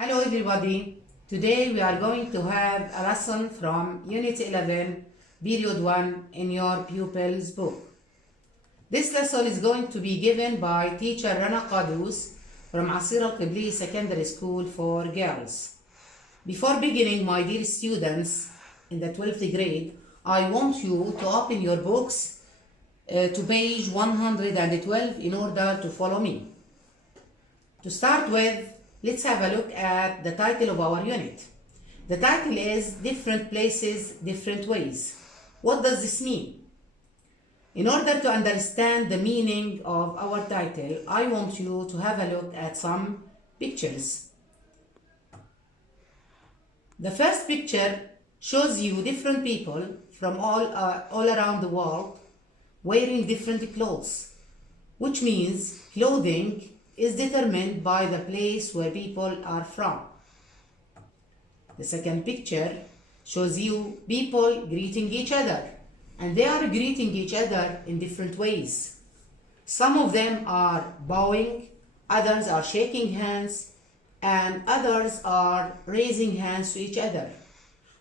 Hello everybody. Today we are going to have a lesson from Unit 11, Period 1 in your Pupils book. This lesson is going to be given by teacher Rana Qadous from Asira Al-Qibliya Secondary School for Girls. Before beginning, my dear students in the 12th grade, I want you to open your books to page 112 in order to follow me. To start with, let's have a look at the title of our unit. The title is Different Places, Different Ways. What does this mean? In order to understand the meaning of our title, I want you to have a look at some pictures. The first picture shows you different people from all around the world wearing different clothes, which means clothing is determined by the place where people are from. The second picture shows you people greeting each other, and they are greeting each other in different ways. Some of them are bowing, others are shaking hands, and others are raising hands to each other,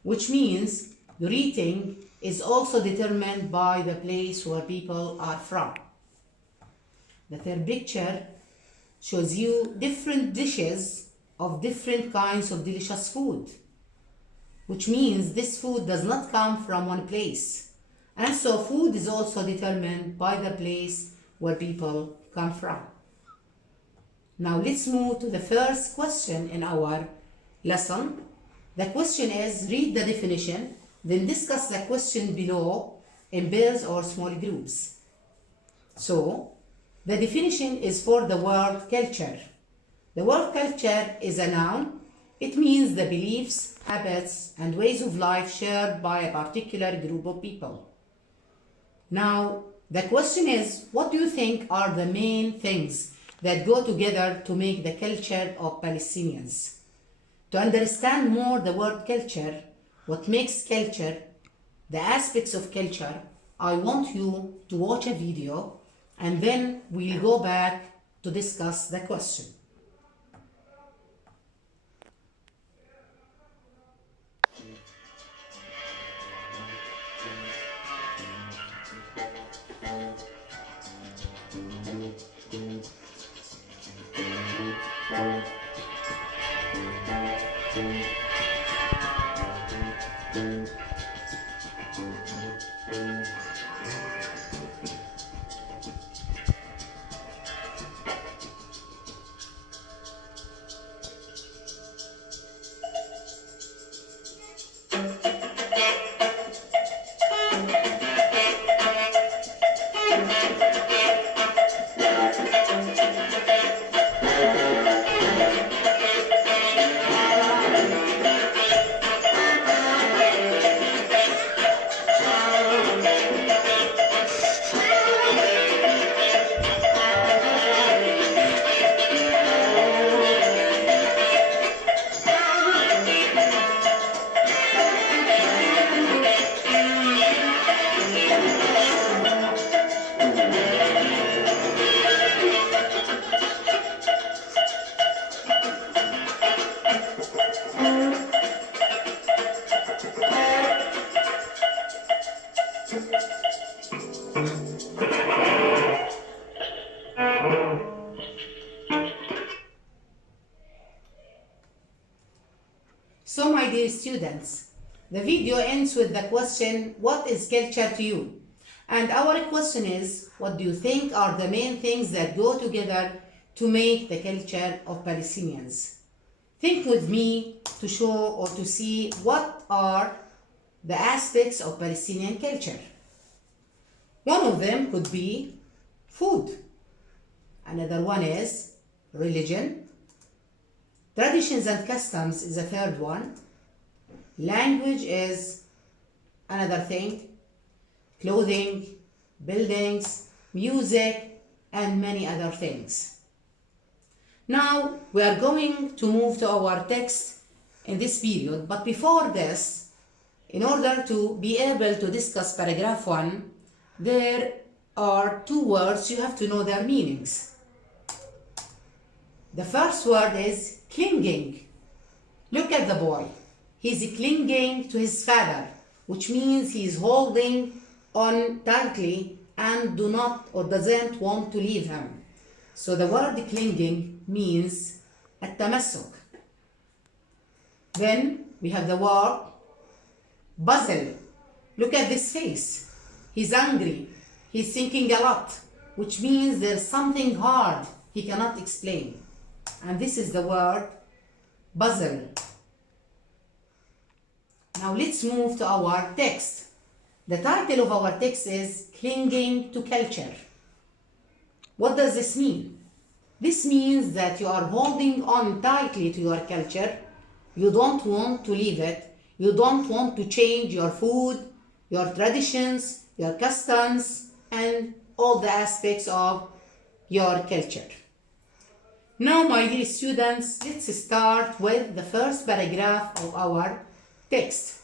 which means greeting is also determined by the place where people are from. The third picture shows you different dishes of different kinds of delicious food, which means this food does not come from one place. And so food is also determined by the place where people come from. Now let's move to the first question in our lesson. The question is, read the definition, then discuss the question below in pairs or small groups. So, the definition is for the word culture. The word culture is a noun. It means the beliefs, habits, and ways of life shared by a particular group of people. Now, the question is, what do you think are the main things that go together to make the culture of Palestinians? To understand more the word culture, what makes culture, the aspects of culture, I want you to watch a video and then we'll go back to discuss the question. So my dear students, the video ends with the question, what is culture to you? And our question is, what do you think are the main things that go together to make the culture of Palestinians? Think with me to show or to see what are the aspects of Palestinian culture. One of them could be food. Another one is religion. Traditions and customs is a third one. Language is another thing. Clothing, buildings, music, and many other things. Now we are going to move to our text in this period, but before this, in order to be able to discuss paragraph 1, there are two words you have to know their meanings. The first word is clinging. Look at the boy. He's clinging to his father, which means he's holding on tightly and doesn't want to leave him. So the word clinging means التمسك. Then we have the word puzzle. Look at this face. He's angry. He's thinking a lot, which means there's something hard he cannot explain. And this is the word puzzle. Now let's move to our text. The title of our text is Clinging to Culture. What does this mean? This means that you are holding on tightly to your culture. You don't want to leave it. You don't want to change your food, your traditions, your customs, and all the aspects of your culture. Now, my dear students, let's start with the first paragraph of our text.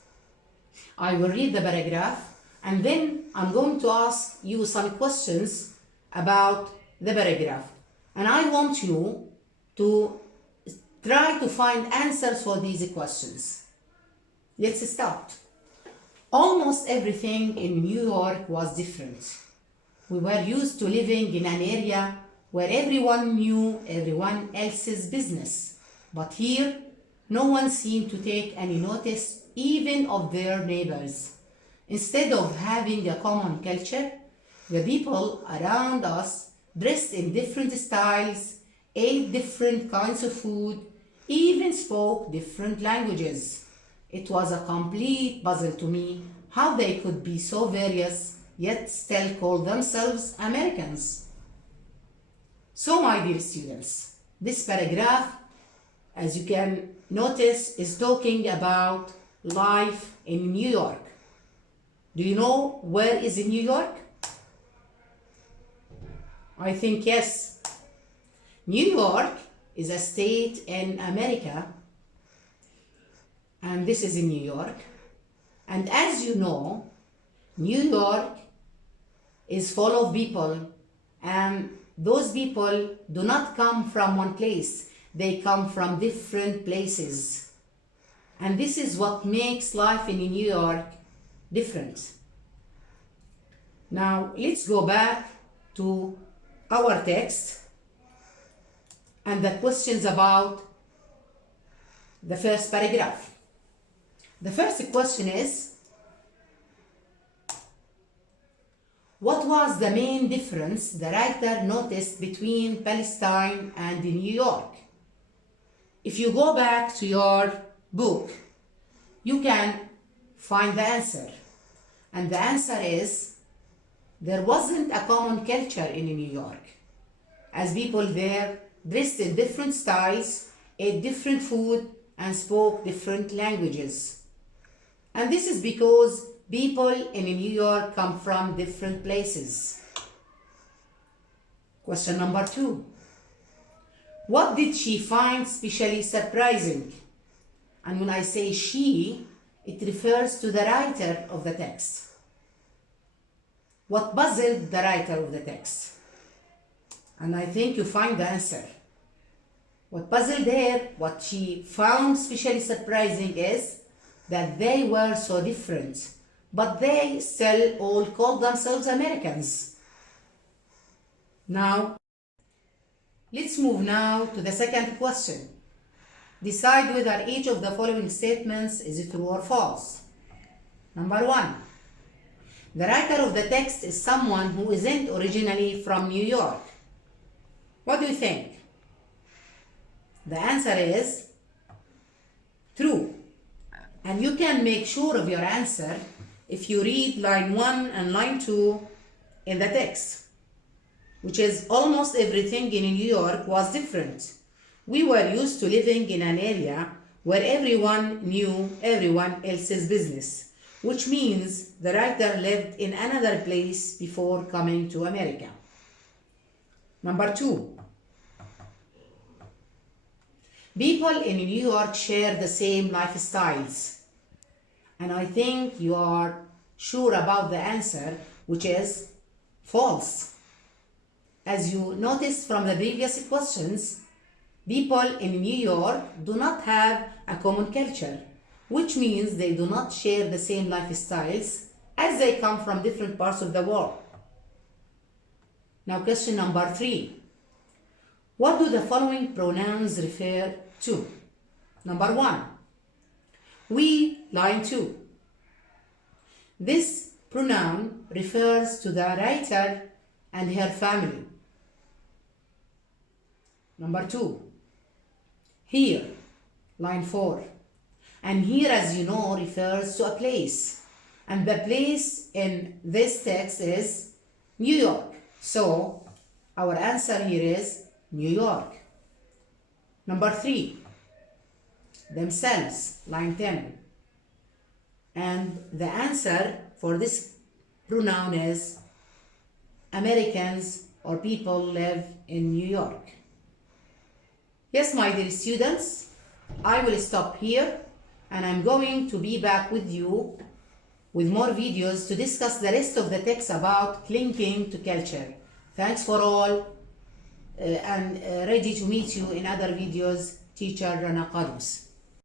I will read the paragraph and then I'm going to ask you some questions about the paragraph. And I want you to try to find answers for these questions. Let's start. Almost everything in New York was different. We were used to living in an area where everyone knew everyone else's business. But here, no one seemed to take any notice even of their neighbors. Instead of having a common culture, the people around us dressed in different styles, ate different kinds of food, even spoke different languages. It was a complete puzzle to me how they could be so various yet still call themselves Americans. So, my dear students, this paragraph, as you can notice, is talking about life in New York. Do you know where is New York? I think yes. New York is a state in America, and this is in New York. And as you know, New York is full of people, and those people do not come from one place. They come from different places. And this is what makes life in New York different. Now, let's go back to our text and the questions about the first paragraph. The first question is, what was the main difference the writer noticed between Palestine and New York? If you go back to your book, you can find the answer. And the answer is, there wasn't a common culture in New York, as people there dressed in different styles, ate different food, and spoke different languages. And this is because people in New York come from different places. Question number 2. What did she find especially surprising? And when I say she, it refers to the writer of the text. What puzzled the writer of the text? And I think you find the answer. What puzzled her, what she found especially surprising is that they were so different, but they still all called themselves Americans. Now, let's move now to the second question. Decide whether each of the following statements is true or false. Number 1. The writer of the text is someone who isn't originally from New York. What do you think? The answer is true. And you can make sure of your answer if you read line 1 and line 2 in the text, which is almost everything in New York was different. We were used to living in an area where everyone knew everyone else's business, which means the writer lived in another place before coming to America. Number 2. People in New York share the same lifestyles. And I think you are sure about the answer, which is false. As you noticed from the previous questions, People in New York do not have a common culture, which means they do not share the same lifestyles as they come from different parts of the world. Now question number 3. What do the following pronouns refer to? Number 1. We, line 2. This pronoun refers to the writer and her family. Number 2. Here, line 4. And here, as you know, refers to a place. And the place in this text is New York. So, our answer here is New York. Number 3. Themselves, line 10. And the answer for this pronoun is Americans or people live in New York. Yes, my dear students, I will stop here and I'm going to be back with you with more videos to discuss the rest of the text about clinging to culture. Thanks for all and ready to meet you in other videos. Teacher Rana Qadous.